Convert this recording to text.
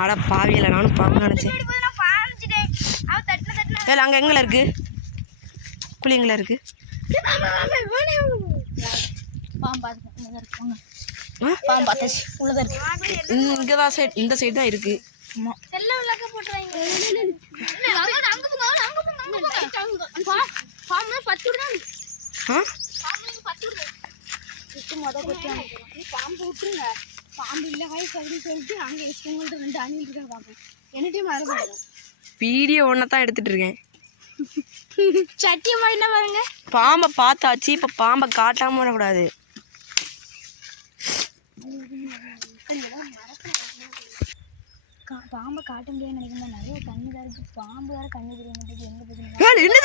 ஆட பாவியில நானும் பார்க்க நினச்சேன். ஏல அங்கே எங்கே இருக்கு குழி எங்கே இருக்கு? இங்கே தான் சைடு இந்த சைடு தான் இருக்கு. பாம்பு விட்டுருங்க, பாம்பு இல்லை வயசு அப்படின்னு சொல்லிட்டு அங்கே உங்கள்கிட்ட 2 அணில் இருக்க பார்ப்போம். என்னட்டையும் மறந்துடும். வீடியோ ஒன்றை தான் எடுத்துட்டு இருக்கேன். சட்டியமா என்ன பாருங்க, பாம்பை பார்த்தாச்சு. இப்போ பாம்பை காட்டாம விடக்கூடாது. பாம்பை காட்ட முடியாதுன்னு நினைக்கும். நிறைய கண்ணு தான் இருக்கு. பாம்பு வேற கண்ணு தெரிய மாட்டேங்குது. எங்க போய் என்ன